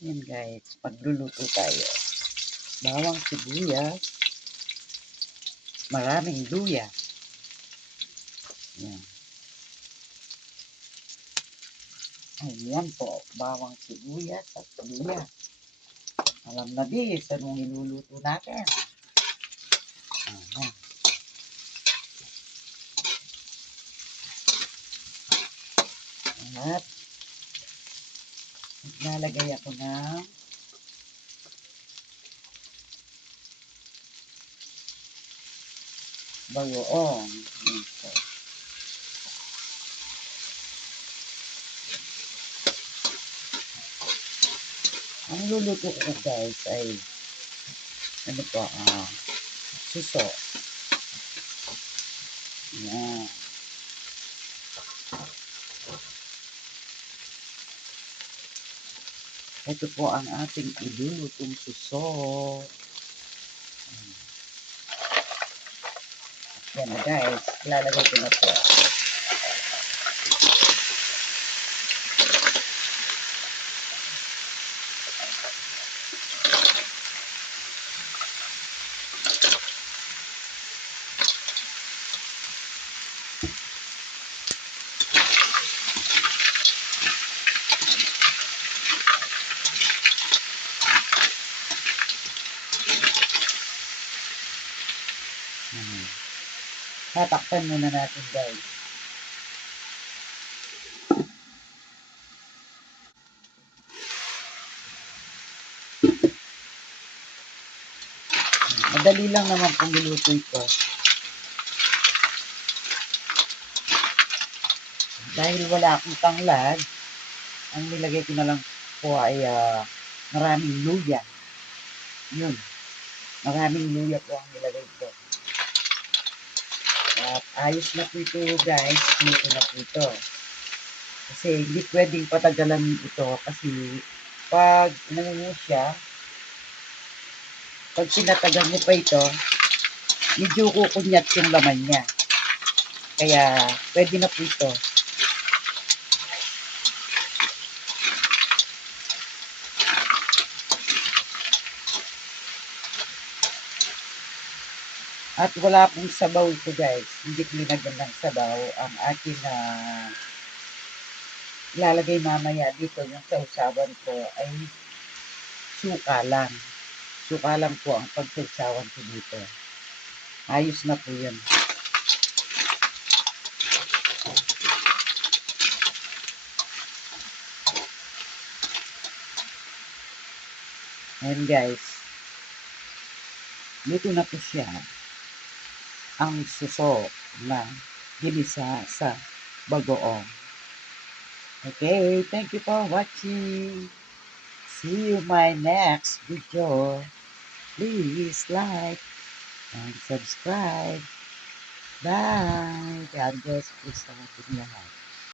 Yan guys, magluluto tayo. Bawang sibuyas, maraming luya. Yan. Ayan po, bawang sibuyas at luya. Alam na bis, anong niluluto natin. Ayan. At nalagay ako ng bagoong. Ayan po. Ang luluto ko guys ay ano po, suso. Ayan. Ito po ang ating ilulutong suso. Yan na guys, ilalagay ko na po. Tatakpan muna natin guys. Madali lang naman kung niluto ito. Dahil wala akong tanglad, ang nilagay ko na lang po ay maraming luya. Yun. Maraming luya po ang nilagay ko. At ayos na po ito guys. Luto na po ito. Kasi hindi pwedeng patagalan ito kasi pag nangungo siya, pag sinatagal niyo pa ito, medyo kukunyat yung laman niya. Kaya pwede na po ito. At wala pong sabaw ito guys. Hindi ko linagyan ng sabaw. Ang akin na ilalagay mamaya dito yung sausawan ko ay suka lang. Suka lang po ang pagsausawan ko dito. Ayos na po yun. Ayan guys. Dito na po siya. Ang suso na ginisa sa bagoong. Okay, thank you for watching. See you my next video. Please like and subscribe. Bye! God bless po sa ating lahat.